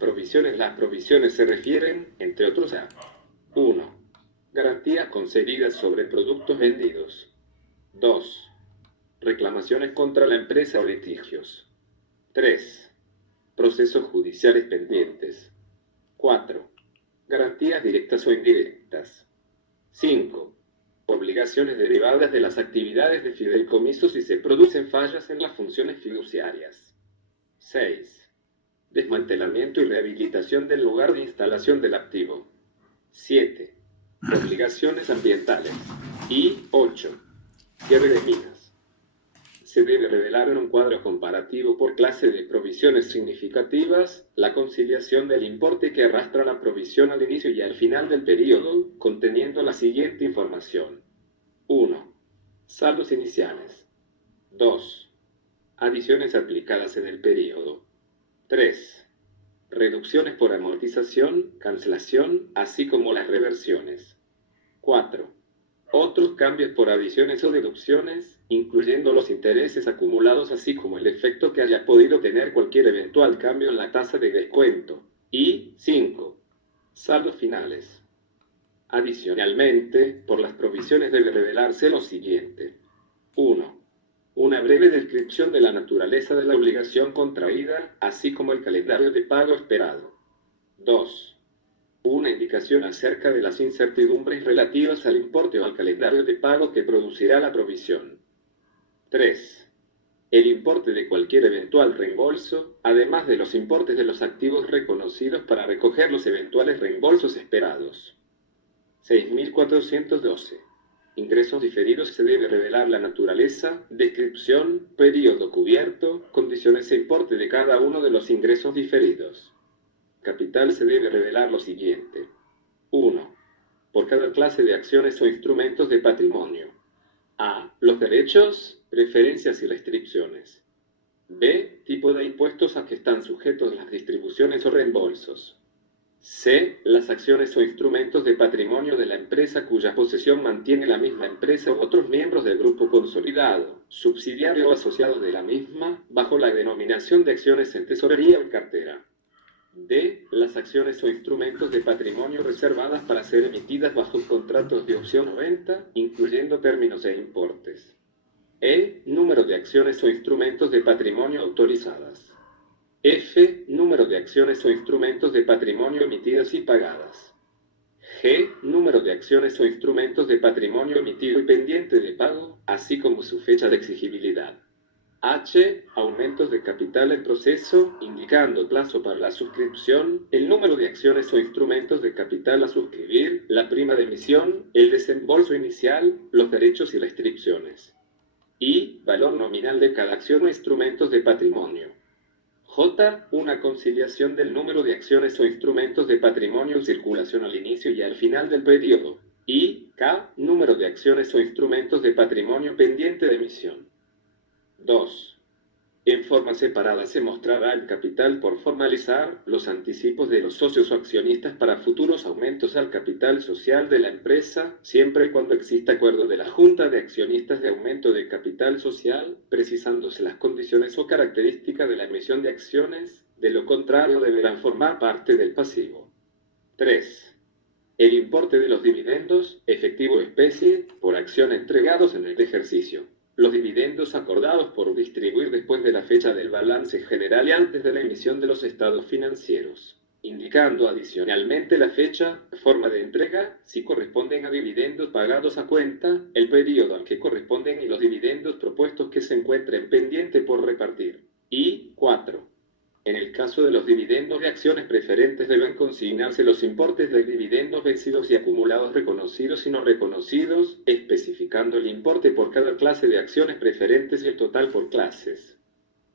Provisiones. Las provisiones se refieren, entre otros, a 1. Garantías concedidas sobre productos vendidos. 2. Reclamaciones contra la empresa o litigios. 3. Procesos judiciales pendientes. 4. Garantías directas o indirectas. 5. Obligaciones derivadas de las actividades de fideicomiso si se producen fallas en las funciones fiduciarias. 6. Desmantelamiento y rehabilitación del lugar de instalación del activo. 7. Obligaciones ambientales. Y 8. Cierre de minas. Se debe revelar en un cuadro comparativo por clase de provisiones significativas la conciliación del importe que arrastra la provisión al inicio y al final del periodo, conteniendo la siguiente información. 1. Saldos iniciales. 2. Adiciones aplicadas en el periodo. 3. Reducciones por amortización, cancelación, así como las reversiones. 4. Otros cambios por adiciones o deducciones, incluyendo los intereses acumulados así como el efecto que haya podido tener cualquier eventual cambio en la tasa de descuento. Y 5. Saldos finales. Adicionalmente, por las provisiones debe revelarse lo siguiente. 1. Una breve descripción de la naturaleza de la obligación contraída, así como el calendario de pago esperado. 2. Una indicación acerca de las incertidumbres relativas al importe o al calendario de pago que producirá la provisión. 3. El importe de cualquier eventual reembolso, además de los importes de los activos reconocidos para recoger los eventuales reembolsos esperados. 6.412. Ingresos diferidos. Se debe revelar la naturaleza, descripción, periodo cubierto, condiciones e importe de cada uno de los ingresos diferidos. Capital. Se debe revelar lo siguiente. 1. Por cada clase de acciones o instrumentos de patrimonio. A. Los derechos, preferencias y restricciones. B. Tipo de impuestos a que están sujetos las distribuciones o reembolsos. C. Las acciones o instrumentos de patrimonio de la empresa cuya posesión mantiene la misma empresa u otros miembros del grupo consolidado, subsidiario o asociado de la misma, bajo la denominación de acciones en tesorería o en cartera. D. Las acciones o instrumentos de patrimonio reservadas para ser emitidas bajo contratos de opción o venta, incluyendo términos e importes. E. Número de acciones o instrumentos de patrimonio autorizadas. F. Número de acciones o instrumentos de patrimonio emitidas y pagadas. G. Número de acciones o instrumentos de patrimonio emitido y pendiente de pago, así como su fecha de exigibilidad. H. Aumentos de capital en proceso, indicando plazo para la suscripción, el número de acciones o instrumentos de capital a suscribir, la prima de emisión, el desembolso inicial, los derechos y restricciones. I. Valor nominal de cada acción o instrumentos de patrimonio. J. Una conciliación del número de acciones o instrumentos de patrimonio en circulación al inicio y al final del periodo. Y K. Número de acciones o instrumentos de patrimonio pendiente de emisión. 2. En forma separada se mostrará el capital por formalizar, los anticipos de los socios o accionistas para futuros aumentos al capital social de la empresa, siempre y cuando exista acuerdo de la Junta de Accionistas de aumento de capital social, precisándose las condiciones o características de la emisión de acciones, de lo contrario deberán formar parte del pasivo. 3. El importe de los dividendos, efectivo o especie, por acción entregados en el ejercicio. Los dividendos acordados por distribuir después de la fecha del balance general y antes de la emisión de los estados financieros, indicando adicionalmente la fecha, forma de entrega, si corresponden a dividendos pagados a cuenta, el periodo al que corresponden y los dividendos propuestos que se encuentren pendientes por repartir. Y 4. En el caso de los dividendos de acciones preferentes deben consignarse los importes de dividendos vencidos y acumulados reconocidos y no reconocidos, especificando el importe por cada clase de acciones preferentes y el total por clases.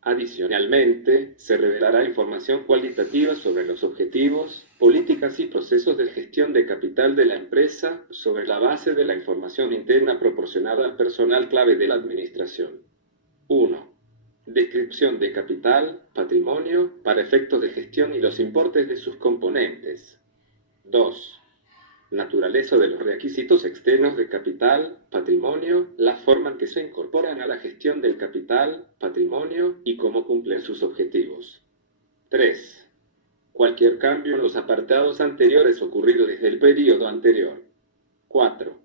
Adicionalmente, se revelará información cualitativa sobre los objetivos, políticas y procesos de gestión de capital de la empresa sobre la base de la información interna proporcionada al personal clave de la administración. 1. Descripción de capital, patrimonio, para efectos de gestión y los importes de sus componentes. 2. Naturaleza de los requisitos externos de capital, patrimonio, la forma en que se incorporan a la gestión del capital, patrimonio y cómo cumplen sus objetivos. 3. Cualquier cambio en los apartados anteriores ocurrido desde el periodo anterior. 4.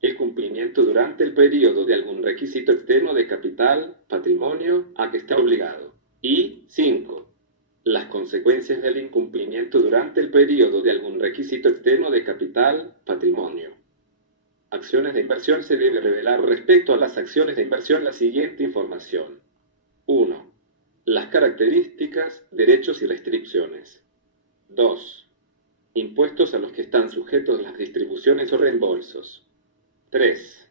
El cumplimiento durante el periodo de algún requisito externo de capital, patrimonio, a que está obligado. Y 5. Las consecuencias del incumplimiento durante el periodo de algún requisito externo de capital, patrimonio. Acciones de inversión. Se debe revelar respecto a las acciones de inversión la siguiente información. 1. Las características, derechos y restricciones. 2. Impuestos a los que están sujetos las distribuciones o reembolsos. 3.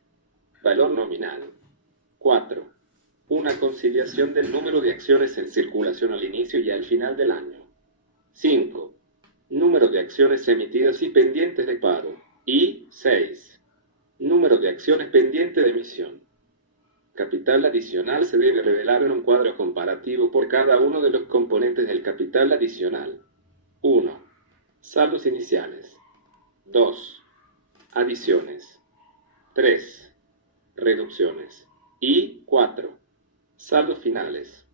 Valor nominal. 4. Una conciliación del número de acciones en circulación al inicio y al final del año. 5. Número de acciones emitidas y pendientes de pago. Y 6. Número de acciones pendientes de emisión. Capital adicional. Se debe revelar en un cuadro comparativo por cada uno de los componentes del capital adicional. 1. Saldos iniciales. 2. Adiciones. 3. Reducciones. Y 4. Saldos finales.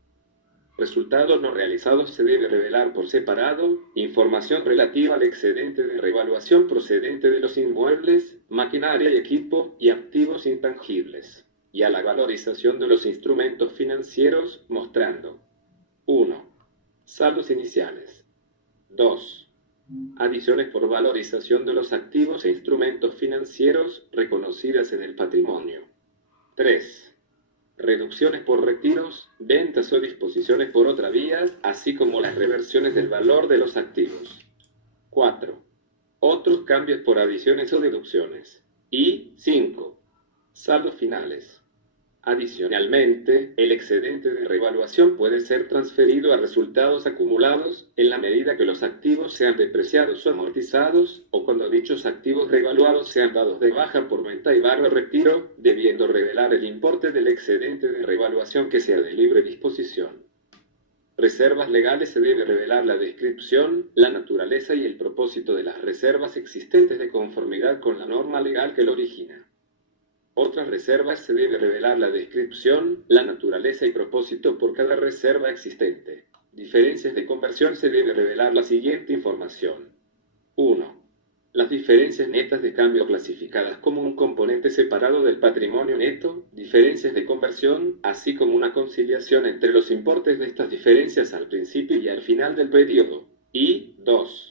Resultados no realizados. Se debe revelar por separado información relativa al excedente de revaluación procedente de los inmuebles, maquinaria y equipo y activos intangibles, y a la valorización de los instrumentos financieros, mostrando 1. Saldos iniciales. 2. Adiciones por valorización de los activos e instrumentos financieros reconocidas en el patrimonio. 3. Reducciones por retiros, ventas o disposiciones por otra vía, así como las reversiones del valor de los activos. 4. Otros cambios por adiciones o deducciones. Y 5. Saldos finales. Adicionalmente, el excedente de revaluación puede ser transferido a resultados acumulados en la medida que los activos sean depreciados o amortizados, o cuando dichos activos revaluados sean dados de baja por venta y retiro, debiendo revelar el importe del excedente de revaluación que sea de libre disposición. Reservas legales. Se debe revelar la descripción, la naturaleza y el propósito de las reservas existentes de conformidad con la norma legal que lo origina. Otras reservas. Se debe revelar la descripción, la naturaleza y propósito por cada reserva existente. Diferencias de conversión. Se debe revelar la siguiente información. 1. Las diferencias netas de cambio clasificadas como un componente separado del patrimonio neto, diferencias de conversión, así como una conciliación entre los importes de estas diferencias al principio y al final del periodo. Y 2.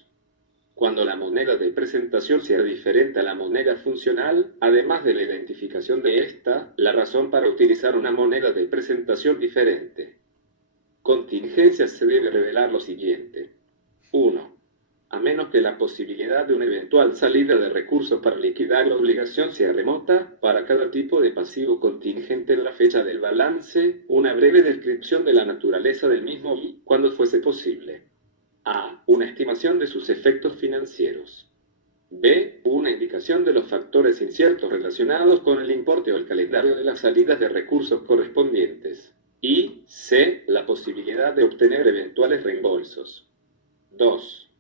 Cuando la moneda de presentación sea diferente a la moneda funcional, además de la identificación de esta, la razón para utilizar una moneda de presentación diferente. Contingencias. Se debe revelar lo siguiente. 1. A menos que la posibilidad de una eventual salida de recursos para liquidar la obligación sea remota, para cada tipo de pasivo contingente en la fecha del balance, una breve descripción de la naturaleza del mismo y, cuando fuese posible. A. Una estimación de sus efectos financieros. B. Una indicación de los factores inciertos relacionados con el importe o el calendario de las salidas de recursos correspondientes. Y C. La posibilidad de obtener eventuales reembolsos. 2.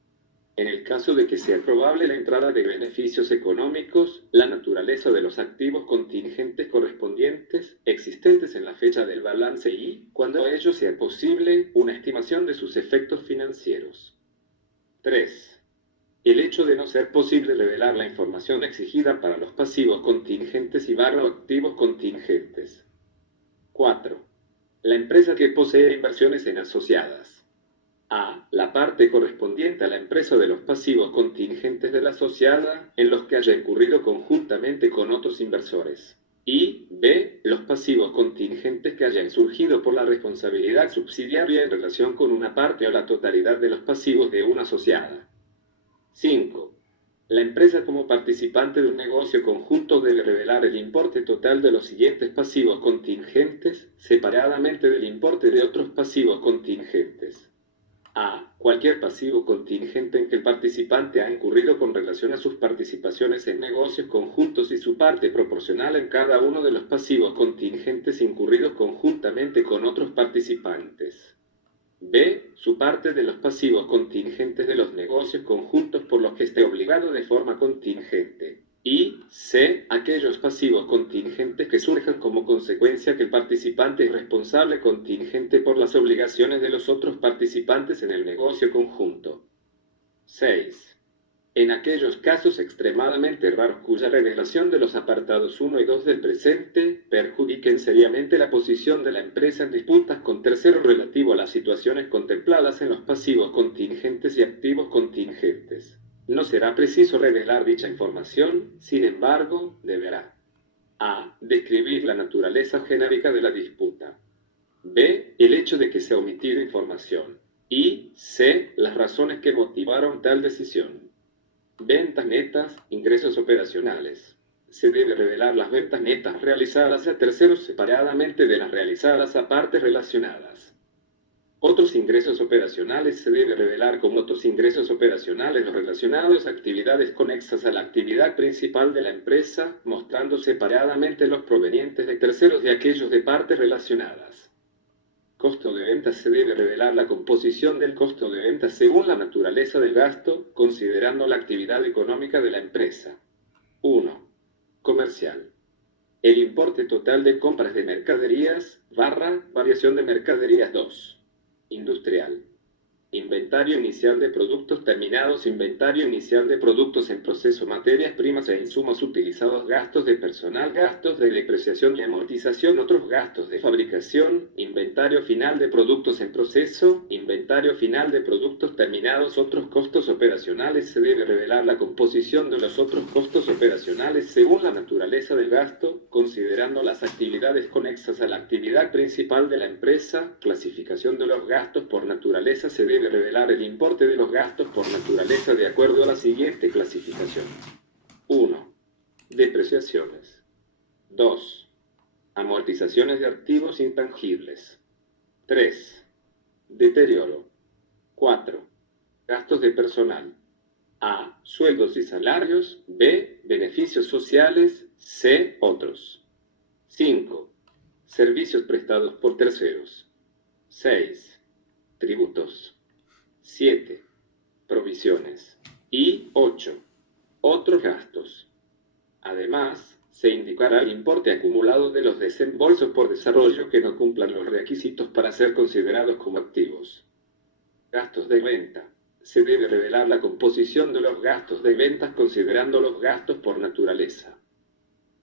En el caso de que sea probable la entrada de beneficios económicos, la naturaleza de los activos contingentes correspondientes existentes en la fecha del balance y, cuando ello sea posible, una estimación de sus efectos financieros. 3. El hecho de no ser posible revelar la información exigida para los pasivos contingentes y activos contingentes. 4. La empresa que posee inversiones en asociadas. A. La parte correspondiente a la empresa de los pasivos contingentes de la asociada, en los que haya incurrido conjuntamente con otros inversores. Y B. Los pasivos contingentes que hayan surgido por la responsabilidad subsidiaria en relación con una parte o la totalidad de los pasivos de una asociada. 5. La empresa como participante de un negocio conjunto debe revelar el importe total de los siguientes pasivos contingentes, separadamente del importe de otros pasivos contingentes. A. Cualquier pasivo contingente en que el participante ha incurrido con relación a sus participaciones en negocios conjuntos y su parte proporcional en cada uno de los pasivos contingentes incurridos conjuntamente con otros participantes. B. Su parte de los pasivos contingentes de los negocios conjuntos por los que esté obligado de forma contingente. Y C. Aquellos pasivos contingentes que surjan como consecuencia que el participante es responsable contingente por las obligaciones de los otros participantes en el negocio conjunto. 6. En aquellos casos extremadamente raros cuya revelación de los apartados 1 y 2 del presente perjudiquen seriamente la posición de la empresa en disputas con terceros relativo a las situaciones contempladas en los pasivos contingentes y activos contingentes. No será preciso revelar dicha información, sin embargo, deberá a. Describir la naturaleza genérica de la disputa. B. El hecho de que se ha omitido información. Y C. Las razones que motivaron tal decisión. Ventas netas, ingresos operacionales. Se debe revelar las ventas netas realizadas a terceros separadamente de las realizadas a partes relacionadas. Otros ingresos operacionales se debe revelar como otros ingresos operacionales los relacionados a actividades conexas a la actividad principal de la empresa, mostrando separadamente los provenientes de terceros de aquellos de partes relacionadas. Costo de ventas se debe revelar la composición del costo de ventas según la naturaleza del gasto, considerando la actividad económica de la empresa. 1. Comercial. El importe total de compras de mercaderías, variación de mercaderías. 2. Industrial. Inventario inicial de productos terminados, inventario inicial de productos en proceso, materias primas e insumos utilizados, gastos de personal, gastos de depreciación y amortización, otros gastos de fabricación, inventario final de productos en proceso, inventario final de productos terminados, otros costos operacionales. Se debe revelar la composición de los otros costos operacionales según la naturaleza del gasto, considerando las actividades conexas a la actividad principal de la empresa. Clasificación de los gastos por naturaleza. Se debe revelar el importe de los gastos por naturaleza de acuerdo a la siguiente clasificación. 1. Depreciaciones. 2. Amortizaciones de activos intangibles. 3. Deterioro. 4. Gastos de personal. A. Sueldos y salarios. B. Beneficios sociales. C. Otros. 5. Servicios prestados por terceros. 6. Tributos. 7. Provisiones. Y 8. Otros gastos. Además, se indicará el importe acumulado de los desembolsos por desarrollo que no cumplan los requisitos para ser considerados como activos. Gastos de venta. Se debe revelar la composición de los gastos de ventas considerando los gastos por naturaleza.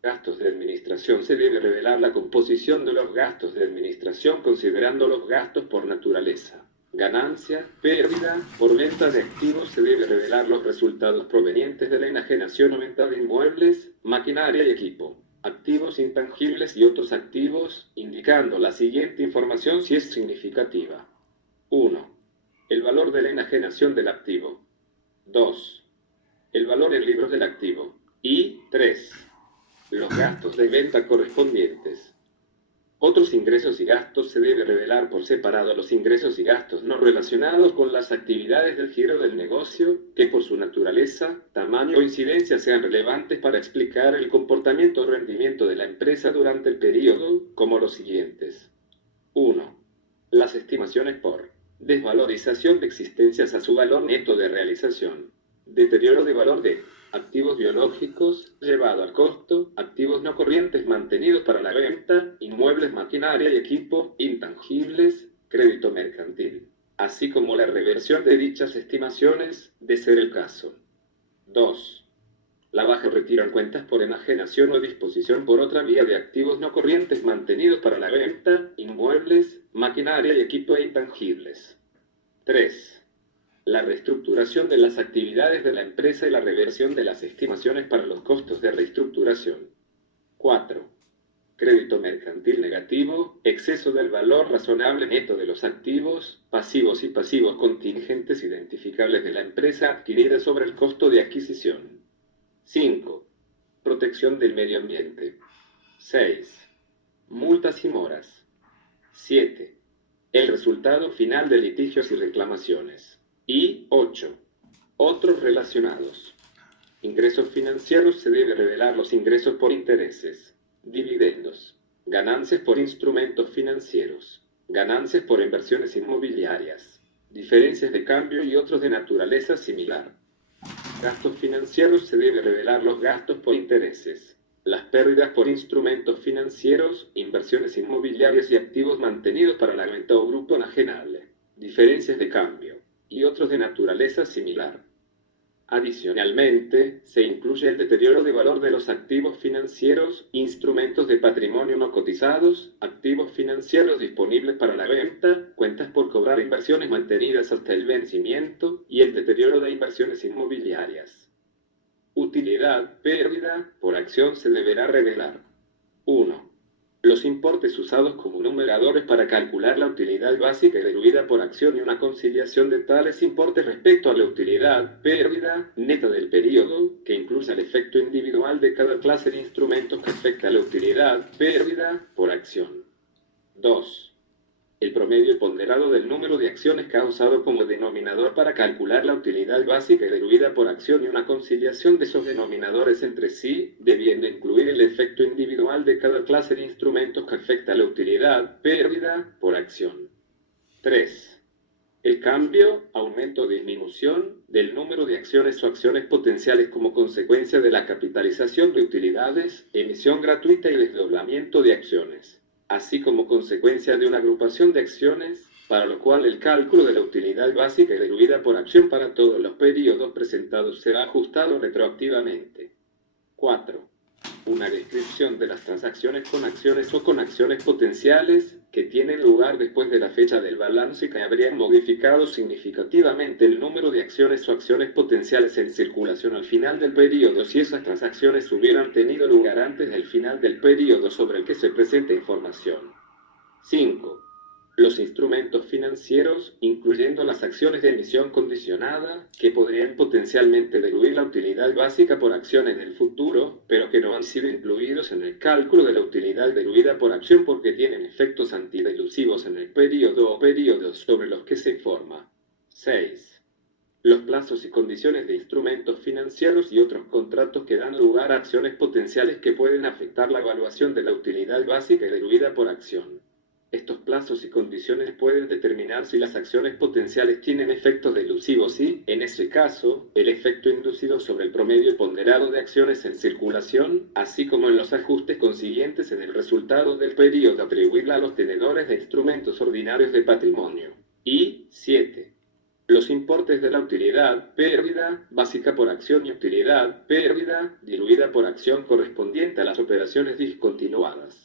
Gastos de administración. Se debe revelar la composición de los gastos de administración considerando los gastos por naturaleza. Ganancia, pérdida, por venta de activos. Se debe revelar los resultados provenientes de la enajenación o venta de inmuebles, maquinaria y equipo, activos intangibles y otros activos, indicando la siguiente información si es significativa. 1. El valor de la enajenación del activo. 2. El valor en libros del activo. Y 3. Los gastos de venta correspondientes. Otros ingresos y gastos. Se debe revelar por separado los ingresos y gastos no relacionados con las actividades del giro del negocio, que por su naturaleza, tamaño o incidencia sean relevantes para explicar el comportamiento o rendimiento de la empresa durante el periodo, como los siguientes. 1. Las estimaciones por desvalorización de existencias a su valor neto de realización, deterioro de valor de activos biológicos, llevado al costo, activos no corrientes mantenidos para la venta, inmuebles, maquinaria y equipo, intangibles, crédito mercantil, así como la reversión de dichas estimaciones, de ser el caso. 2. La baja o retiro en cuentas por enajenación o disposición por otra vía de activos no corrientes mantenidos para la venta, inmuebles, maquinaria y equipo e intangibles. 3. La reestructuración de las actividades de la empresa y la reversión de las estimaciones para los costos de reestructuración. 4. Crédito mercantil negativo, exceso del valor razonable neto de los activos, pasivos y pasivos contingentes identificables de la empresa adquirida sobre el costo de adquisición. 5. Protección del medio ambiente. 6. Multas y moras. 7. El resultado final de litigios y reclamaciones. Y 8. Otros relacionados. Ingresos financieros. Se debe revelar los ingresos por intereses, dividendos, ganancias por instrumentos financieros, ganancias por inversiones inmobiliarias, diferencias de cambio y otros de naturaleza similar. Gastos financieros. Se debe revelar los gastos por intereses, las pérdidas por instrumentos financieros, inversiones inmobiliarias y activos mantenidos para la venta o grupo enajenable, diferencias de cambio y otros de naturaleza similar. Adicionalmente, se incluye el deterioro de valor de los activos financieros, instrumentos de patrimonio no cotizados, activos financieros disponibles para la venta, cuentas por cobrar, inversiones mantenidas hasta el vencimiento y el deterioro de inversiones inmobiliarias. Utilidad, pérdida, por acción se deberá revelar. 1. Los importes usados como numeradores para calcular la utilidad básica y diluida por acción y una conciliación de tales importes respecto a la utilidad, pérdida, neta del periodo, que incluya el efecto individual de cada clase de instrumentos que afecta a la utilidad, pérdida, por acción. 2. El promedio ponderado del número de acciones que ha usado como denominador para calcular la utilidad básica y diluida por acción y una conciliación de esos denominadores entre sí, debiendo incluir el efecto individual de cada clase de instrumentos que afecta a la utilidad, pérdida, por acción. 3. El cambio, aumento o disminución del número de acciones o acciones potenciales como consecuencia de la capitalización de utilidades, emisión gratuita y desdoblamiento de acciones, así como consecuencia de una agrupación de acciones, para lo cual el cálculo de la utilidad básica y diluida por acción para todos los periodos presentados será ajustado retroactivamente. 4. Una descripción de las transacciones con acciones o con acciones potenciales que tienen lugar después de la fecha del balance y que habrían modificado significativamente el número de acciones o acciones potenciales en circulación al final del periodo si esas transacciones hubieran tenido lugar antes del final del periodo sobre el que se presenta información. 5. Los instrumentos financieros, incluyendo las acciones de emisión condicionada, que podrían potencialmente diluir la utilidad básica por acción en el futuro, pero que no han sido incluidos en el cálculo de la utilidad diluida por acción porque tienen efectos antidilusivos en el periodo o periodos sobre los que se informa. 6. Los plazos y condiciones de instrumentos financieros y otros contratos que dan lugar a acciones potenciales que pueden afectar la evaluación de la utilidad básica y diluida por acción. Estos plazos y condiciones pueden determinar si las acciones potenciales tienen efectos dilusivos y, en ese caso, el efecto inducido sobre el promedio ponderado de acciones en circulación, así como en los ajustes consiguientes en el resultado del periodo atribuible a los tenedores de instrumentos ordinarios de patrimonio. Y 7. Los importes de la utilidad, pérdida, básica por acción y utilidad, pérdida, diluida por acción correspondiente a las operaciones discontinuadas.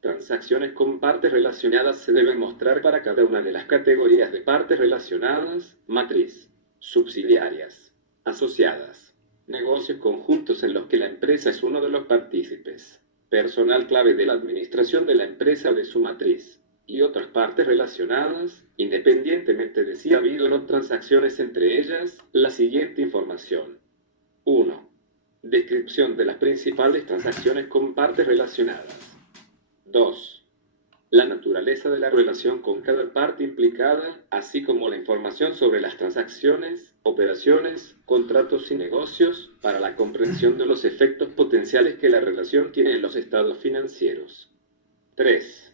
Transacciones con partes relacionadas se deben mostrar para cada una de las categorías de partes relacionadas, matriz, subsidiarias, asociadas, negocios conjuntos en los que la empresa es uno de los partícipes, personal clave de la administración de la empresa o de su matriz, y otras partes relacionadas, independientemente de si ha habido o no transacciones entre ellas, la siguiente información. 1. Descripción de las principales transacciones con partes relacionadas. 2. La naturaleza de la relación con cada parte implicada, así como la información sobre las transacciones, operaciones, contratos y negocios, para la comprensión de los efectos potenciales que la relación tiene en los estados financieros. 3.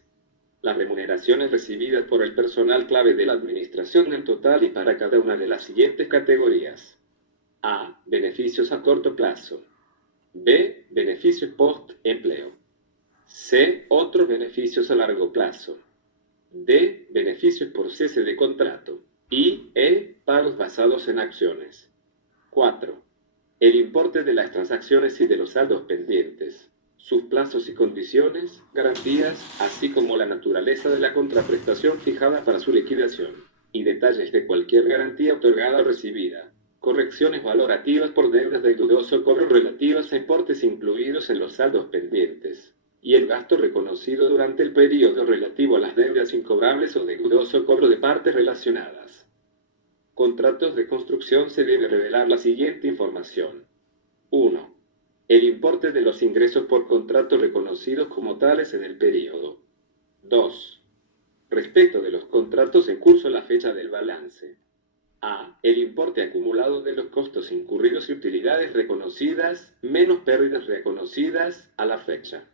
Las remuneraciones recibidas por el personal clave de la administración en total y para cada una de las siguientes categorías. A. Beneficios a corto plazo. B. Beneficios post-empleo. C. Otros beneficios a largo plazo. D. Beneficios por cese de contrato. Y E. Pagos basados en acciones. 4. El importe de las transacciones y de los saldos pendientes, sus plazos y condiciones, garantías, así como la naturaleza de la contraprestación fijada para su liquidación, y detalles de cualquier garantía otorgada o recibida. Correcciones valorativas por deudas de dudoso cobro relativas a importes incluidos en los saldos pendientes, y el gasto reconocido durante el periodo relativo a las deudas incobrables o de dudoso cobro de partes relacionadas. Contratos de construcción se debe revelar la siguiente información. 1. El importe de los ingresos por contrato reconocidos como tales en el periodo. 2. Respecto de los contratos en curso a la fecha del balance. A. El importe acumulado de los costos incurridos y utilidades reconocidas, menos pérdidas reconocidas a la fecha.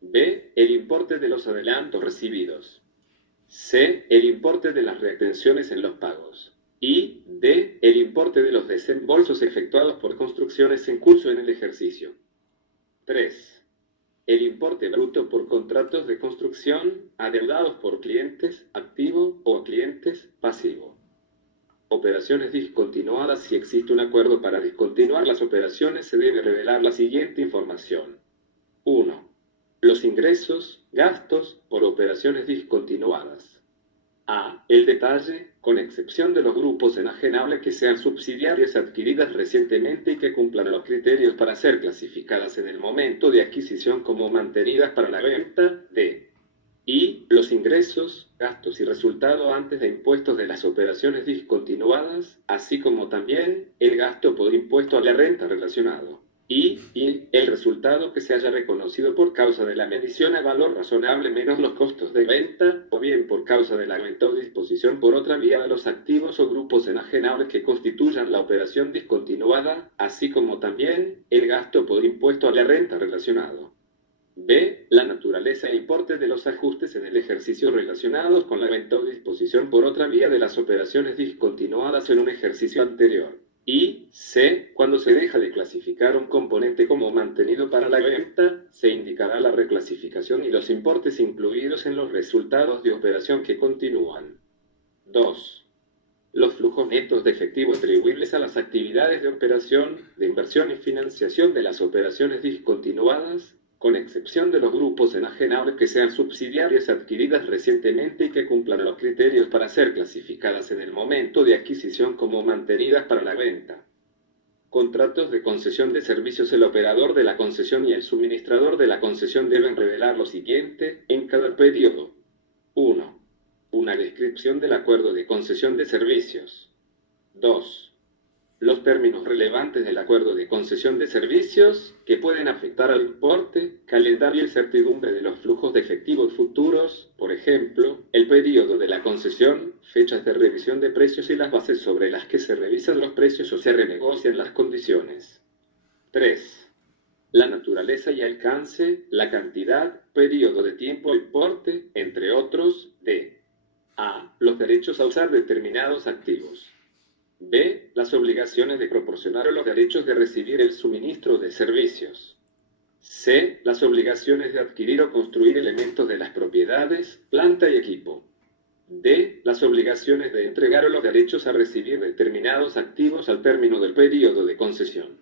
B. El importe de los adelantos recibidos. C. El importe de las retenciones en los pagos. Y D. El importe de los desembolsos efectuados por construcciones en curso en el ejercicio. 3. El importe bruto por contratos de construcción adeudados por clientes activo o clientes pasivo. Operaciones discontinuadas. Si existe un acuerdo para discontinuar las operaciones, se debe revelar la siguiente información. 1. Los ingresos, gastos, por operaciones discontinuadas. A. El detalle, con excepción de los grupos enajenables que sean subsidiarias adquiridas recientemente y que cumplan los criterios para ser clasificadas en el momento de adquisición como mantenidas para la venta. D. Y los ingresos, gastos y resultado antes de impuestos de las operaciones discontinuadas, así como también el gasto por impuesto a la renta relacionado. Y el resultado que se haya reconocido por causa de la medición a valor razonable menos los costos de venta, o bien por causa de la venta o disposición por otra vía de los activos o grupos enajenables que constituyan la operación discontinuada, así como también el gasto por impuesto a la renta relacionado. B. La naturaleza e importe de los ajustes en el ejercicio relacionados con la venta o disposición por otra vía de las operaciones discontinuadas en un ejercicio anterior. Y C. Cuando se deja de clasificar un componente como mantenido para la venta, se indicará la reclasificación y los importes incluidos en los resultados de operación que continúan. 2. Los flujos netos de efectivo atribuibles a las actividades de operación, de inversión y financiación de las operaciones discontinuadas, con excepción de los grupos enajenables que sean subsidiarias adquiridas recientemente y que cumplan los criterios para ser clasificadas en el momento de adquisición como mantenidas para la venta. Contratos de concesión de servicios. El operador de la concesión y el suministrador de la concesión deben revelar lo siguiente en cada periodo. 1. Una descripción del acuerdo de concesión de servicios. 2. Los términos relevantes del acuerdo de concesión de servicios que pueden afectar al importe, calendario y certidumbre de los flujos de efectivos futuros, por ejemplo, el periodo de la concesión, fechas de revisión de precios y las bases sobre las que se revisan los precios o se renegocian las condiciones. 3. La naturaleza y alcance, la cantidad, periodo de tiempo, importe, entre otros, de A. Los derechos a usar determinados activos. B. Las obligaciones de proporcionar o los derechos de recibir el suministro de servicios. C. Las obligaciones de adquirir o construir elementos de las propiedades, planta y equipo. D. Las obligaciones de entregar o los derechos a recibir determinados activos al término del periodo de concesión.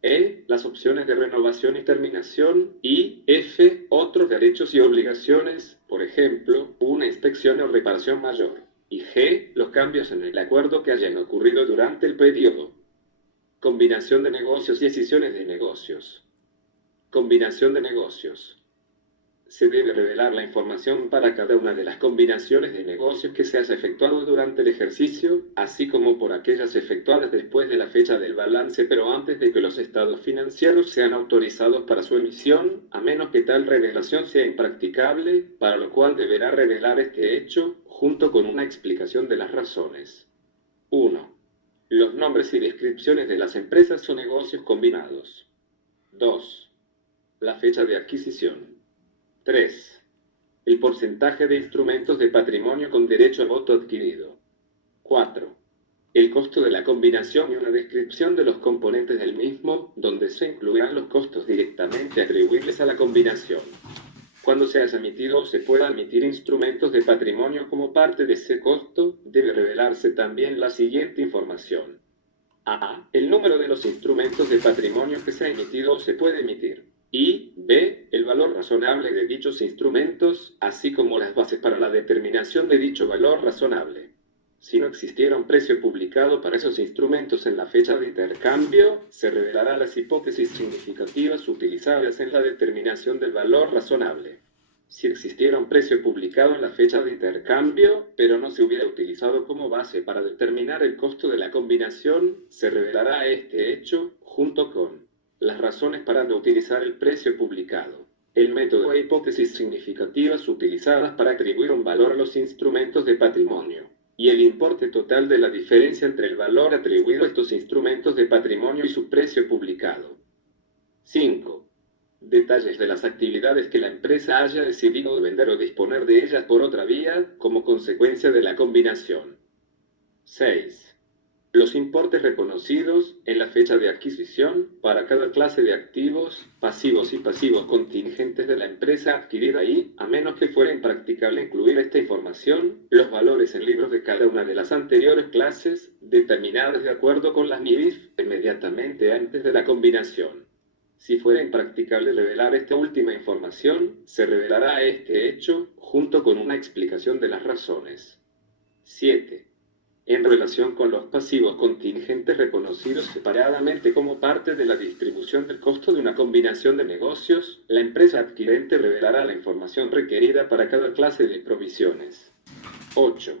E. Las opciones de renovación y terminación. Y F. Otros derechos y obligaciones, por ejemplo, una inspección o reparación mayor. Y G. Los cambios en el acuerdo que hayan ocurrido durante el periodo. Combinación de negocios y escisiones de negocios. Combinación de negocios. Se debe revelar la información para cada una de las combinaciones de negocios que se haya efectuado durante el ejercicio, así como por aquellas efectuadas después de la fecha del balance pero antes de que los estados financieros sean autorizados para su emisión, a menos que tal revelación sea impracticable, para lo cual deberá revelar este hecho, junto con una explicación de las razones. 1. Los nombres y descripciones de las empresas o negocios combinados. 2. La fecha de adquisición. 3. El porcentaje de instrumentos de patrimonio con derecho a voto adquirido. 4. El costo de la combinación y una descripción de los componentes del mismo, donde se incluirán los costos directamente atribuibles a la combinación. Cuando se haya emitido o se pueda emitir instrumentos de patrimonio como parte de ese costo, debe revelarse también la siguiente información. A. El número de los instrumentos de patrimonio que se ha emitido o se puede emitir. Y B. El valor razonable de dichos instrumentos, así como las bases para la determinación de dicho valor razonable. Si no existiera un precio publicado para esos instrumentos en la fecha de intercambio, se revelarán las hipótesis significativas utilizadas en la determinación del valor razonable. Si existiera un precio publicado en la fecha de intercambio, pero no se hubiera utilizado como base para determinar el costo de la combinación, se revelará este hecho, junto con las razones para no utilizar el precio publicado, el método e hipótesis significativas utilizadas para atribuir un valor a los instrumentos de patrimonio, y el importe total de la diferencia entre el valor atribuido a estos instrumentos de patrimonio y su precio publicado. 5. Detalles de las actividades que la empresa haya decidido vender o disponer de ellas por otra vía, como consecuencia de la combinación. 6. Los importes reconocidos en la fecha de adquisición para cada clase de activos, pasivos y pasivos contingentes de la empresa adquirida y, a menos que fuera impracticable incluir esta información, los valores en libros de cada una de las anteriores clases, determinadas de acuerdo con las NIDIF inmediatamente antes de la combinación. Si fuera impracticable revelar esta última información, se revelará este hecho, junto con una explicación de las razones. 7. En relación con los pasivos contingentes reconocidos separadamente como parte de la distribución del costo de una combinación de negocios, la empresa adquirente revelará la información requerida para cada clase de provisiones. 8.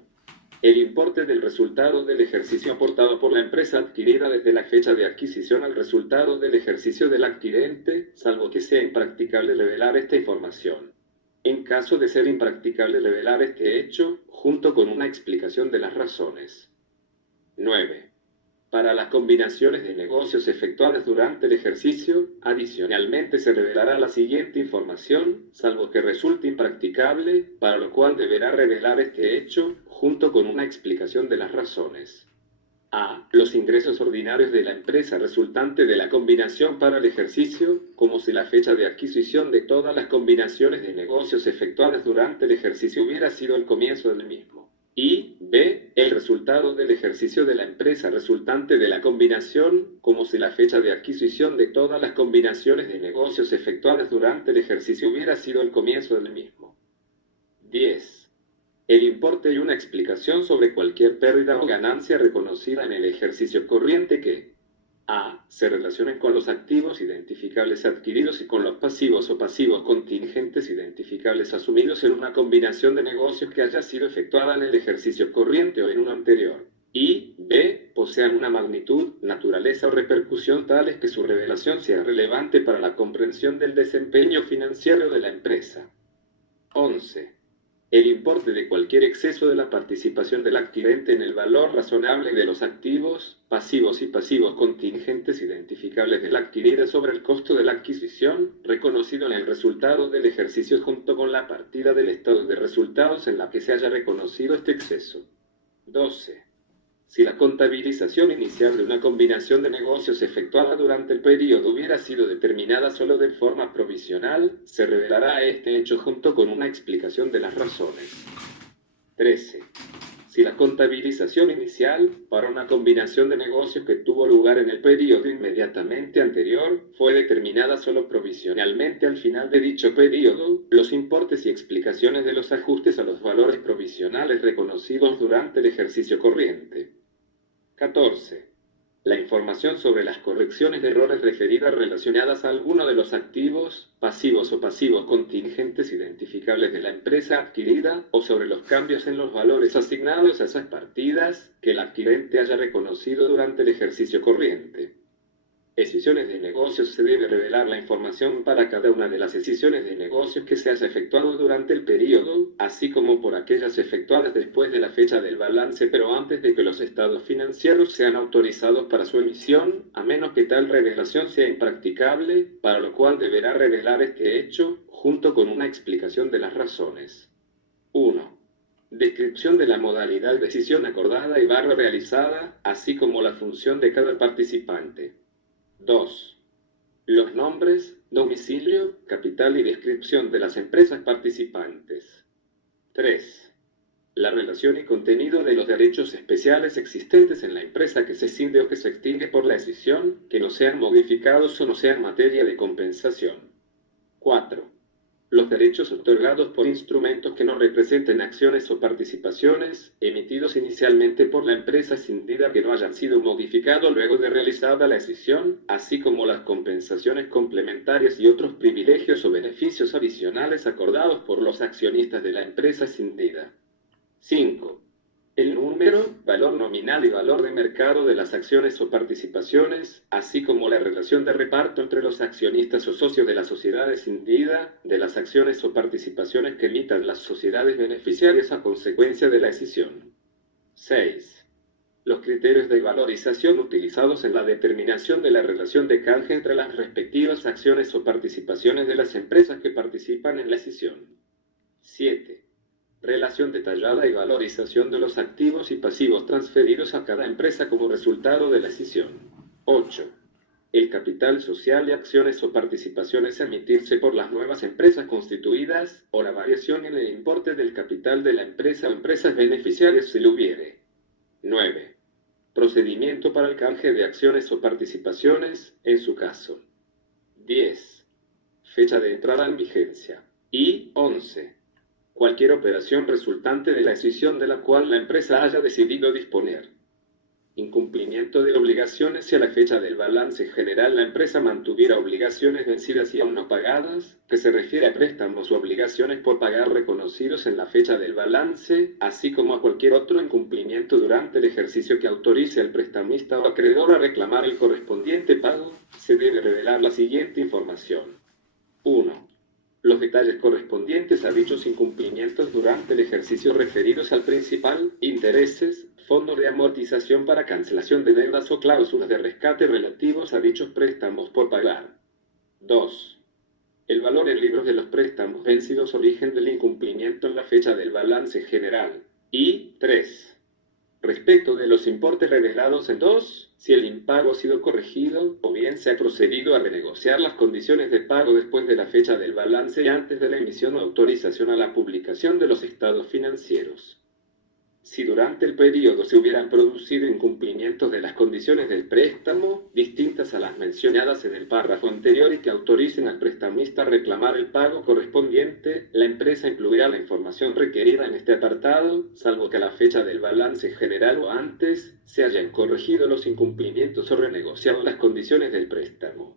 El importe del resultado del ejercicio aportado por la empresa adquirida desde la fecha de adquisición al resultado del ejercicio del adquirente, salvo que sea impracticable revelar esta información. En caso de ser impracticable revelar este hecho, junto con una explicación de las razones. 9. Para las combinaciones de negocios efectuadas durante el ejercicio, adicionalmente se revelará la siguiente información, salvo que resulte impracticable, para lo cual deberá revelar este hecho, junto con una explicación de las razones. A. Los ingresos ordinarios de la empresa resultante de la combinación para el ejercicio, como si la fecha de adquisición de todas las combinaciones de negocios efectuadas durante el ejercicio hubiera sido el comienzo del mismo. Y B. El resultado del ejercicio de la empresa resultante de la combinación, como si la fecha de adquisición de todas las combinaciones de negocios efectuadas durante el ejercicio hubiera sido el comienzo del mismo. 10. El importe y una explicación sobre cualquier pérdida o ganancia reconocida en el ejercicio corriente que a. Se relacionen con los activos identificables adquiridos y con los pasivos o pasivos contingentes identificables asumidos en una combinación de negocios que haya sido efectuada en el ejercicio corriente o en uno anterior. Y b. Posean una magnitud, naturaleza o repercusión tales que su revelación sea relevante para la comprensión del desempeño financiero de la empresa. 11. El importe de cualquier exceso de la participación del adquirente en el valor razonable de los activos, pasivos y pasivos contingentes identificables de la adquirida sobre el costo de la adquisición, reconocido en el resultado del ejercicio junto con la partida del estado de resultados en la que se haya reconocido este exceso. 12. Si la contabilización inicial de una combinación de negocios efectuada durante el periodo hubiera sido determinada solo de forma provisional, se revelará este hecho junto con una explicación de las razones. 13. Si la contabilización inicial para una combinación de negocios que tuvo lugar en el periodo inmediatamente anterior fue determinada solo provisionalmente al final de dicho periodo, los importes y explicaciones de los ajustes a los valores provisionales reconocidos durante el ejercicio corriente. 14. La información sobre las correcciones de errores referidas relacionadas a alguno de los activos, pasivos o pasivos contingentes identificables de la empresa adquirida o sobre los cambios en los valores asignados a esas partidas que el adquirente haya reconocido durante el ejercicio corriente. Decisiones de negocios. Se debe revelar la información para cada una de las decisiones de negocios que se haya efectuado durante el periodo, así como por aquellas efectuadas después de la fecha del balance pero antes de que los estados financieros sean autorizados para su emisión, a menos que tal revelación sea impracticable, para lo cual deberá revelar este hecho, junto con una explicación de las razones. 1. Descripción de la modalidad de decisión acordada y realizada, así como la función de cada participante. 2. Los nombres, domicilio, capital y descripción de las empresas participantes. 3. La relación y contenido de los derechos especiales existentes en la empresa que se escinde o que se extingue por la escisión, que no sean modificados o no sean materia de compensación. 4. Los derechos otorgados por instrumentos que no representen acciones o participaciones, emitidos inicialmente por la empresa escindida que no hayan sido modificados luego de realizada la escisión, así como las compensaciones complementarias y otros privilegios o beneficios adicionales acordados por los accionistas de la empresa escindida. 5. El número, valor nominal y valor de mercado de las acciones o participaciones, así como la relación de reparto entre los accionistas o socios de la sociedad escindida, de las acciones o participaciones que emitan las sociedades beneficiarias a consecuencia de la escisión. 6. Los criterios de valorización utilizados en la determinación de la relación de canje entre las respectivas acciones o participaciones de las empresas que participan en la escisión. 7. Relación detallada y valorización de los activos y pasivos transferidos a cada empresa como resultado de la escisión. 8. El capital social y acciones o participaciones a emitirse por las nuevas empresas constituidas, o la variación en el importe del capital de la empresa o empresas beneficiarias si lo hubiere. 9. procedimiento para el canje de acciones o participaciones, en su caso. 10. Fecha de entrada en vigencia. Y 11. Cualquier operación resultante de la decisión de la cual la empresa haya decidido disponer. Incumplimiento de obligaciones si a la fecha del balance general la empresa mantuviera obligaciones vencidas y aún no pagadas, que se refiere a préstamos o obligaciones por pagar reconocidos en la fecha del balance, así como a cualquier otro incumplimiento durante el ejercicio que autorice al prestamista o acreedor a reclamar el correspondiente pago, se debe revelar la siguiente información. 1. Los detalles correspondientes a dichos incumplimientos durante el ejercicio referidos al principal, intereses, fondo de amortización para cancelación de deudas o cláusulas de rescate relativos a dichos préstamos por pagar. 2. El valor en libros de los préstamos vencidos origen del incumplimiento en la fecha del balance general. Y 3. Respecto de los importes revelados en 2, si el impago ha sido corregido, o bien se ha procedido a renegociar las condiciones de pago después de la fecha del balance y antes de la emisión o autorización a la publicación de los estados financieros. Si durante el periodo se hubieran producido incumplimientos de las condiciones del préstamo, distintas a las mencionadas en el párrafo anterior y que autoricen al prestamista a reclamar el pago correspondiente, la empresa incluirá la información requerida en este apartado, salvo que a la fecha del balance general o antes se hayan corregido los incumplimientos o renegociado las condiciones del préstamo.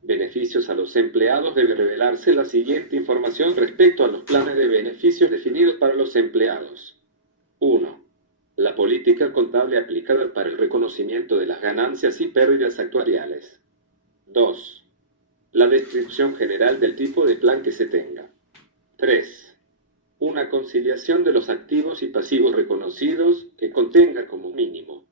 Beneficios a los empleados. Debe revelarse la siguiente información respecto a los planes de beneficios definidos para los empleados. 1. La política contable aplicada para el reconocimiento de las ganancias y pérdidas actuariales. 2. La descripción general del tipo de plan que se tenga. 3. Una conciliación de los activos y pasivos reconocidos que contenga como mínimo: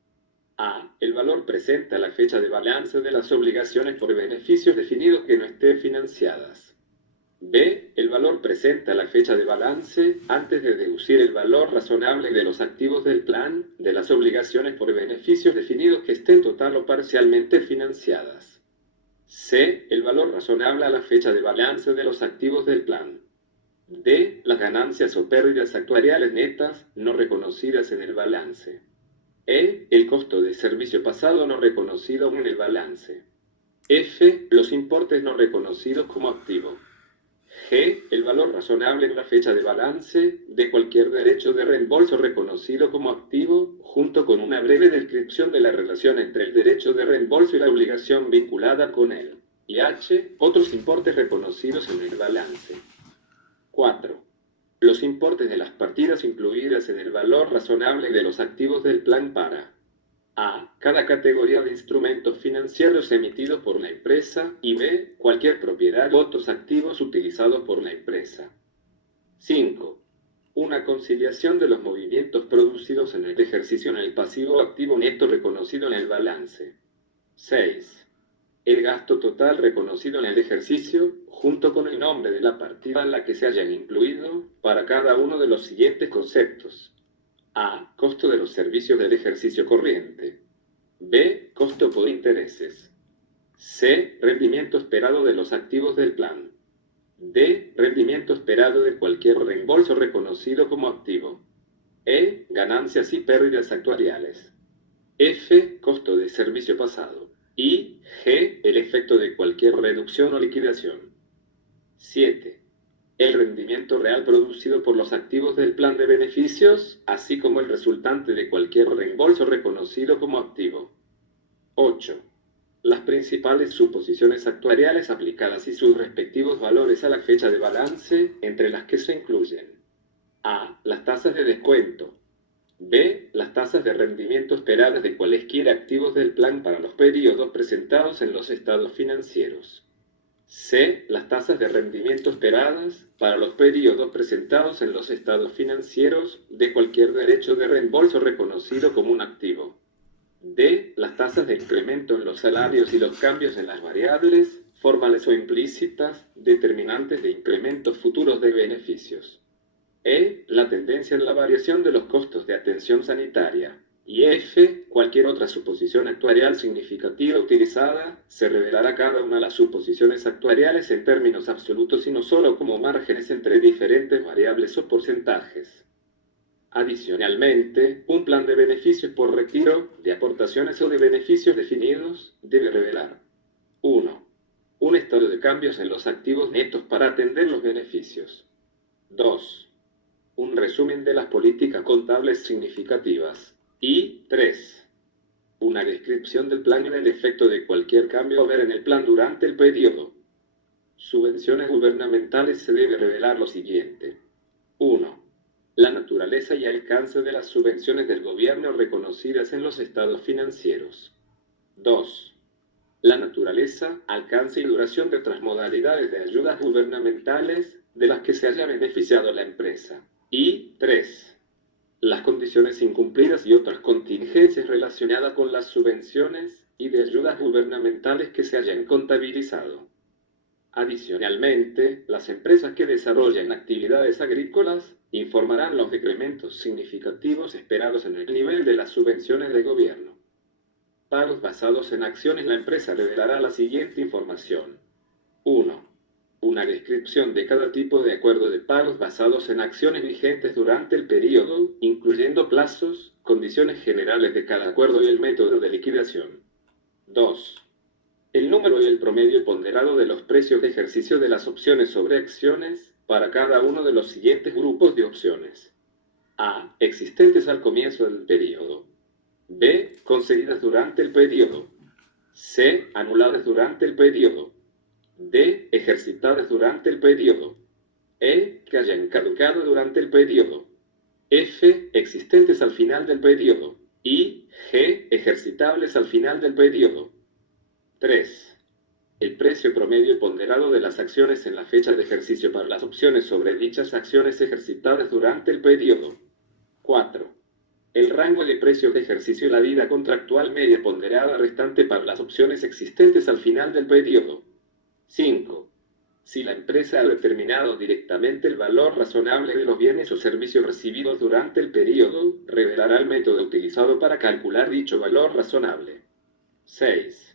A. El valor presente a la fecha de balance de las obligaciones por beneficios definidos que no estén financiadas. B. El valor presente a la fecha de balance, antes de deducir el valor razonable de los activos del plan, de las obligaciones por beneficios definidos que estén total o parcialmente financiadas. C. El valor razonable a la fecha de balance de los activos del plan. D. Las ganancias o pérdidas actuariales netas no reconocidas en el balance. E. El costo de servicio pasado no reconocido en el balance. F. Los importes no reconocidos como activo. G. El valor razonable en la fecha de balance de cualquier derecho de reembolso reconocido como activo, junto con una breve descripción de la relación entre el derecho de reembolso y la obligación vinculada con él. Y H. Otros importes reconocidos en el balance. 4. Los importes de las partidas incluidas en el valor razonable de los activos del plan para: A. Cada categoría de instrumentos financieros emitidos por la empresa, y B. Cualquier propiedad u otros activos utilizados por la empresa. 5. Una conciliación de los movimientos producidos en el ejercicio en el pasivo o activo neto reconocido en el balance. 6. El gasto total reconocido en el ejercicio, junto con el nombre de la partida en la que se hayan incluido, para cada uno de los siguientes conceptos: A. Costo de los servicios del ejercicio corriente. B. Costo por intereses. C. Rendimiento esperado de los activos del plan. D. Rendimiento esperado de cualquier reembolso reconocido como activo. E. Ganancias y pérdidas actuariales. F. Costo de servicio pasado. Y G. El efecto de cualquier reducción o liquidación. 7. El rendimiento real producido por los activos del plan de beneficios, así como el resultante de cualquier reembolso reconocido como activo. 8. Las principales suposiciones actuariales aplicadas y sus respectivos valores a la fecha de balance, entre las que se incluyen: A. Las tasas de descuento. B. Las tasas de rendimiento esperadas de cualesquiera activos del plan para los periodos presentados en los estados financieros. C. Las tasas de rendimiento esperadas para los periodos presentados en los estados financieros de cualquier derecho de reembolso reconocido como un activo. D. Las tasas de incremento en los salarios y los cambios en las variables, formales o implícitas, determinantes de incrementos futuros de beneficios. E. La tendencia en la variación de los costos de atención sanitaria. Y F. Cualquier otra suposición actuarial significativa utilizada, se revelará cada una de las suposiciones actuariales en términos absolutos y no solo como márgenes entre diferentes variables o porcentajes. Adicionalmente, un plan de beneficios por retiro, de aportaciones o de beneficios definidos, debe revelar 1. Un estado de cambios en los activos netos para atender los beneficios. 2. Un resumen de las políticas contables significativas. Y 3. Una descripción del plan y del efecto de cualquier cambio a ver en el plan durante el periodo. Subvenciones gubernamentales se debe revelar lo siguiente. 1. La naturaleza y alcance de las subvenciones del gobierno reconocidas en los estados financieros. 2. La naturaleza, alcance y duración de otras modalidades de ayudas gubernamentales de las que se haya beneficiado la empresa. Y 3. Las condiciones incumplidas y otras contingencias relacionadas con las subvenciones y de ayudas gubernamentales que se hayan contabilizado. Adicionalmente, las empresas que desarrollen actividades agrícolas informarán los decrementos significativos esperados en el nivel de las subvenciones de gobierno. Pagos basados en acciones. La empresa revelará la siguiente información. 1. Una descripción de cada tipo de acuerdo de pagos basados en acciones vigentes durante el periodo, incluyendo plazos, condiciones generales de cada acuerdo y el método de liquidación. 2. El número y el promedio ponderado de los precios de ejercicio de las opciones sobre acciones para cada uno de los siguientes grupos de opciones. A. Existentes al comienzo del periodo. B. Concedidas durante el periodo. C. Anuladas durante el periodo. D. Ejercitadas durante el periodo. E. Que hayan caducado durante el periodo. F. Existentes al final del periodo. Y G. Ejercitables al final del periodo. 3. El precio promedio ponderado de las acciones en la fecha de ejercicio para las opciones sobre dichas acciones ejercitadas durante el periodo. 4. El rango de precios de ejercicio y la vida contractual media ponderada restante para las opciones existentes al final del periodo. 5. Si la empresa ha determinado directamente el valor razonable de los bienes o servicios recibidos durante el periodo, revelará el método utilizado para calcular dicho valor razonable. 6.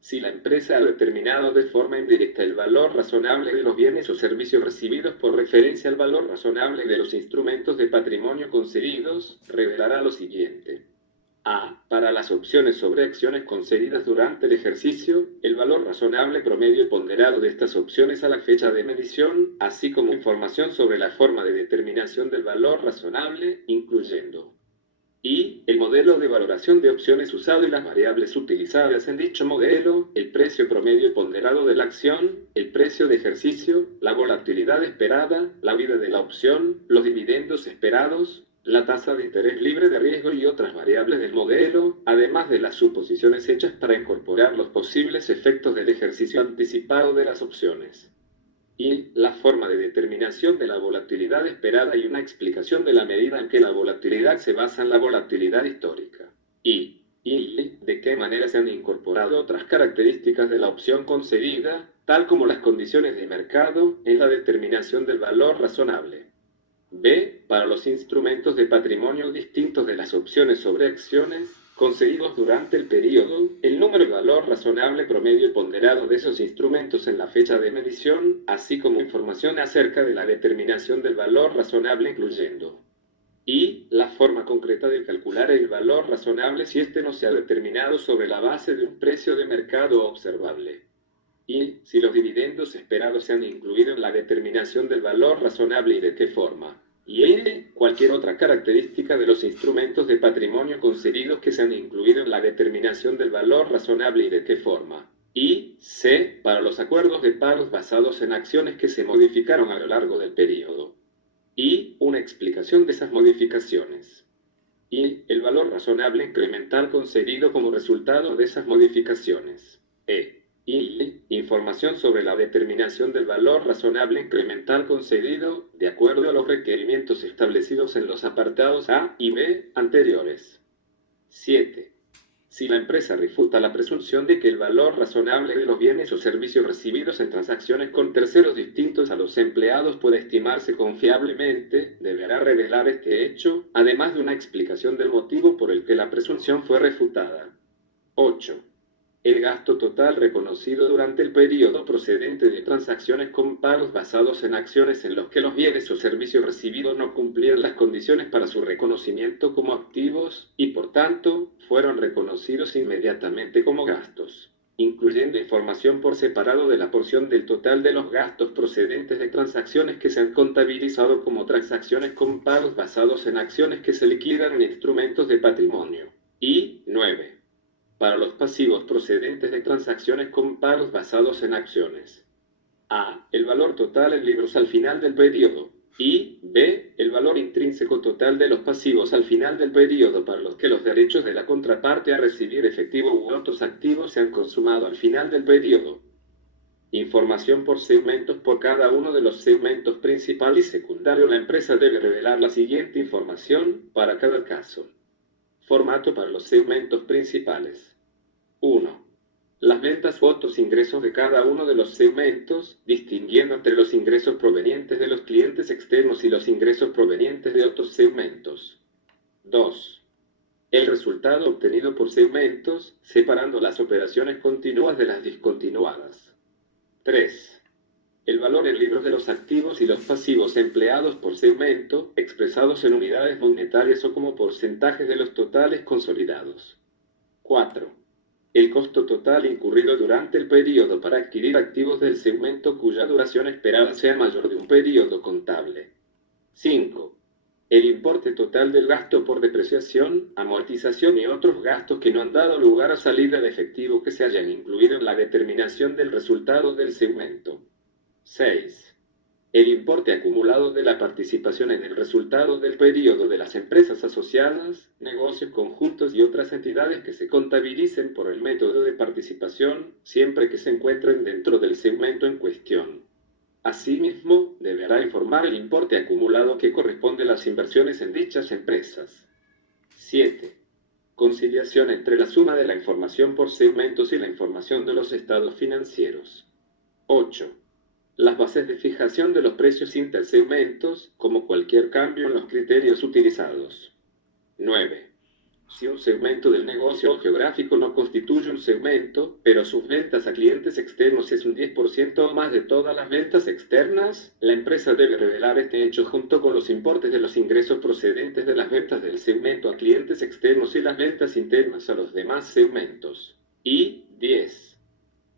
Si la empresa ha determinado de forma indirecta el valor razonable de los bienes o servicios recibidos por referencia al valor razonable de los instrumentos de patrimonio concedidos, revelará lo siguiente. A. Para las opciones sobre acciones concedidas durante el ejercicio, el valor razonable promedio y ponderado de estas opciones a la fecha de medición, así como información sobre la forma de determinación del valor razonable, incluyendo y el modelo de valoración de opciones usado y las variables utilizadas en dicho modelo, el precio promedio ponderado de la acción, el precio de ejercicio, la volatilidad esperada, la vida de la opción, los dividendos esperados, la tasa de interés libre de riesgo y otras variables del modelo, además de las suposiciones hechas para incorporar los posibles efectos del ejercicio anticipado de las opciones. Y la forma de determinación de la volatilidad esperada y una explicación de la medida en que la volatilidad se basa en la volatilidad histórica. Y de qué manera se han incorporado otras características de la opción concedida, tal como las condiciones de mercado, en la determinación del valor razonable. B. Para los instrumentos de patrimonio distintos de las opciones sobre acciones, concedidos durante el periodo, el número y valor razonable promedio ponderado de esos instrumentos en la fecha de medición, así como información acerca de la determinación del valor razonable incluyendo y la forma concreta de calcular el valor razonable si éste no se ha determinado sobre la base de un precio de mercado observable. Y si los dividendos esperados se han incluido en la determinación del valor razonable y de qué forma. Y cualquier otra característica de los instrumentos de patrimonio concedidos que se han incluido en la determinación del valor razonable y de qué forma. Y C. Para los acuerdos de pagos basados en acciones que se modificaron a lo largo del periodo. Y una explicación de esas modificaciones. Y el valor razonable incremental concedido como resultado de esas modificaciones. Y información sobre la determinación del valor razonable incremental concedido, de acuerdo a los requerimientos establecidos en los apartados A y B anteriores. 7. Si la empresa refuta la presunción de que el valor razonable de los bienes o servicios recibidos en transacciones con terceros distintos a los empleados puede estimarse confiablemente, deberá revelar este hecho, además de una explicación del motivo por el que la presunción fue refutada. 8. el gasto total reconocido durante el periodo procedente de transacciones con pagos basados en acciones en los que los bienes o servicios recibidos no cumplían las condiciones para su reconocimiento como activos y, por tanto, fueron reconocidos inmediatamente como gastos, incluyendo información por separado de la porción del total de los gastos procedentes de transacciones que se han contabilizado como transacciones con pagos basados en acciones que se liquidan en instrumentos de patrimonio. Y 9. Para los pasivos procedentes de transacciones con pagos basados en acciones. A. El valor total en libros al final del periodo. Y B. El valor intrínseco total de los pasivos al final del periodo para los que los derechos de la contraparte a recibir efectivo u otros activos se han consumado al final del periodo. Información por segmentos. Por cada uno de los segmentos principal y secundario, la empresa debe revelar la siguiente información para cada caso. Formato para los segmentos principales. 1. Las ventas u otros ingresos de cada uno de los segmentos, distinguiendo entre los ingresos provenientes de los clientes externos y los ingresos provenientes de otros segmentos. 2. El resultado obtenido por segmentos, separando las operaciones continuas de las discontinuadas. 3. El valor en libros de los activos y los pasivos empleados por segmento, expresados en unidades monetarias o como porcentajes de los totales consolidados. 4. El costo total incurrido durante el periodo para adquirir activos del segmento cuya duración esperada sea mayor de un periodo contable. 5. El importe total del gasto por depreciación, amortización y otros gastos que no han dado lugar a salida de efectivo que se hayan incluido en la determinación del resultado del segmento. 6. El importe acumulado de la participación en el resultado del periodo de las empresas asociadas, negocios conjuntos y otras entidades que se contabilicen por el método de participación, siempre que se encuentren dentro del segmento en cuestión. Asimismo, deberá informar el importe acumulado que corresponde a las inversiones en dichas empresas. 7. Conciliación entre la suma de la información por segmentos y la información de los estados financieros. 8. Las bases de fijación de los precios intersegmentos, como cualquier cambio en los criterios utilizados. 9. Si un segmento del negocio geográfico no constituye un segmento, pero sus ventas a clientes externos es un 10% o más de todas las ventas externas, la empresa debe revelar este hecho junto con los importes de los ingresos procedentes de las ventas del segmento a clientes externos y las ventas internas a los demás segmentos. Y 10.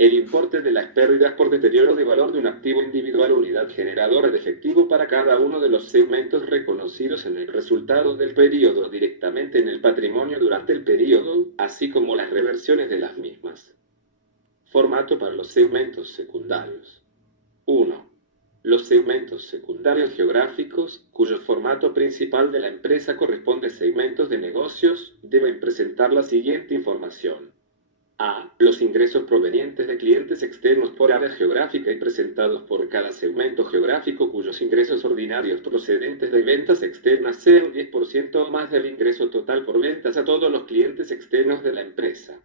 El importe de las pérdidas por deterioro de valor de un activo individual o unidad generadora de efectivo para cada uno de los segmentos reconocidos en el resultado del periodo directamente en el patrimonio durante el periodo, así como las reversiones de las mismas. Formato para los segmentos secundarios. 1. Los segmentos secundarios geográficos, cuyo formato principal de la empresa corresponde a segmentos de negocios, deben presentar la siguiente información. A. Los ingresos provenientes de clientes externos por área geográfica y presentados por cada segmento geográfico cuyos ingresos ordinarios procedentes de ventas externas sean un 10% o más del ingreso total por ventas a todos los clientes externos de la empresa.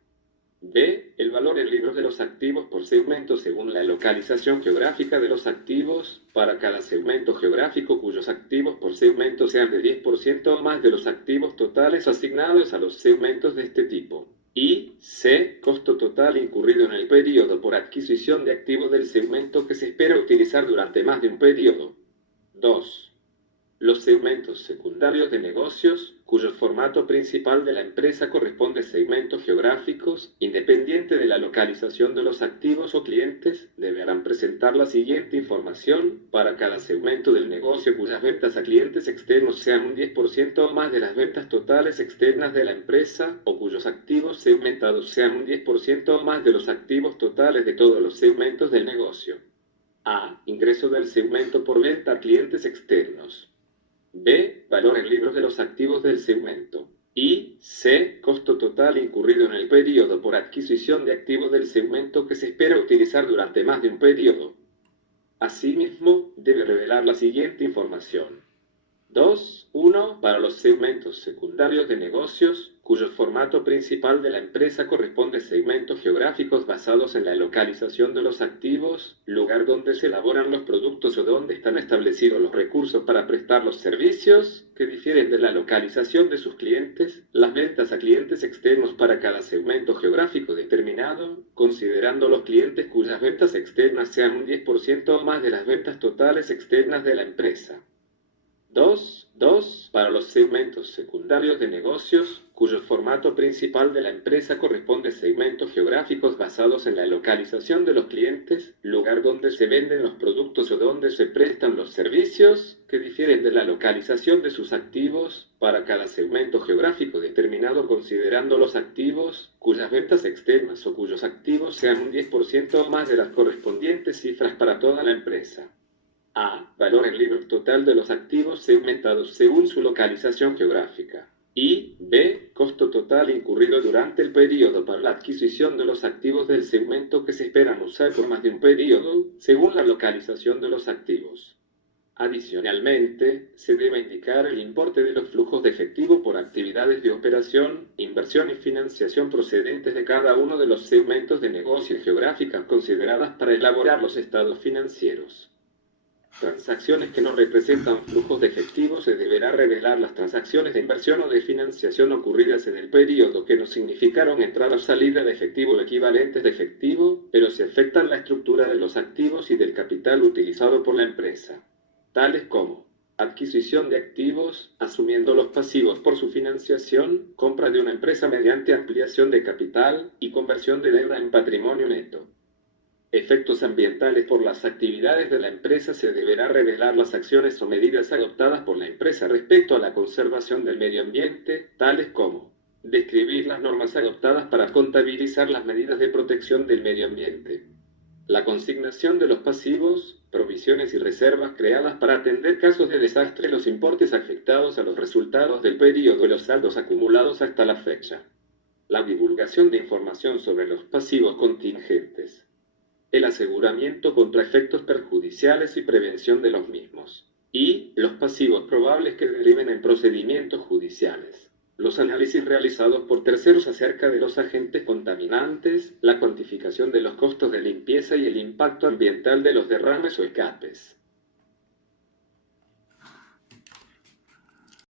B. El valor en libros de los activos por segmento según la localización geográfica de los activos, para cada segmento geográfico cuyos activos por segmento sean de 10% o más de los activos totales asignados a los segmentos de este tipo. Y C. Costo total incurrido en el periodo por adquisición de activos del segmento que se espera utilizar durante más de un periodo. 2. Los segmentos secundarios de negocios, cuyo formato principal de la empresa corresponde a segmentos geográficos, independiente de la localización de los activos o clientes, deberán presentar la siguiente información para cada segmento del negocio cuyas ventas a clientes externos sean un 10% o más de las ventas totales externas de la empresa, o cuyos activos segmentados sean un 10% o más de los activos totales de todos los segmentos del negocio. A. Ingreso del segmento por venta a clientes externos. B. Valor en libros de los activos del segmento. Y C. Costo total incurrido en el periodo por adquisición de activos del segmento que se espera utilizar durante más de un periodo. Asimismo, debe revelar la siguiente información. 2. 1. Para los segmentos secundarios de negocios, cuyo formato principal de la empresa corresponde a segmentos geográficos basados en la localización de los activos, lugar donde se elaboran los productos o donde están establecidos los recursos para prestar los servicios, que difieren de la localización de sus clientes, las ventas a clientes externos para cada segmento geográfico determinado, considerando los clientes cuyas ventas externas sean un 10% o más de las ventas totales externas de la empresa. 2. Para los segmentos secundarios de negocios, cuyo formato principal de la empresa corresponde a segmentos geográficos basados en la localización de los clientes, lugar donde se venden los productos o donde se prestan los servicios, que difieren de la localización de sus activos, para cada segmento geográfico determinado considerando los activos, cuyas ventas externas o cuyos activos sean un 10% o más de las correspondientes cifras para toda la empresa. A. Valor en libros total de los activos segmentados según su localización geográfica. Y B. Costo total incurrido durante el periodo para la adquisición de los activos del segmento que se esperan usar por más de un periodo, según la localización de los activos. Adicionalmente, se debe indicar el importe de los flujos de efectivo por actividades de operación, inversión y financiación procedentes de cada uno de los segmentos de negocio geográficas consideradas para elaborar los estados financieros. Transacciones que no representan flujos de efectivo se deberá revelar las transacciones de inversión o de financiación ocurridas en el periodo que no significaron entrada o salida de efectivo o equivalentes de efectivo, pero se afectan la estructura de los activos y del capital utilizado por la empresa, tales como adquisición de activos, asumiendo los pasivos por su financiación, compra de una empresa mediante ampliación de capital y conversión de deuda en patrimonio neto. Efectos ambientales por las actividades de la empresa. Se deberá revelar las acciones o medidas adoptadas por la empresa respecto a la conservación del medio ambiente, tales como describir las normas adoptadas para contabilizar las medidas de protección del medio ambiente, la consignación de los pasivos, provisiones y reservas creadas para atender casos de desastre, los importes afectados a los resultados del periodo y los saldos acumulados hasta la fecha, la divulgación de información sobre los pasivos contingentes, el aseguramiento contra efectos perjudiciales y prevención de los mismos, y los pasivos probables que deriven en procedimientos judiciales, los análisis realizados por terceros acerca de los agentes contaminantes, la cuantificación de los costos de limpieza y el impacto ambiental de los derrames o escapes.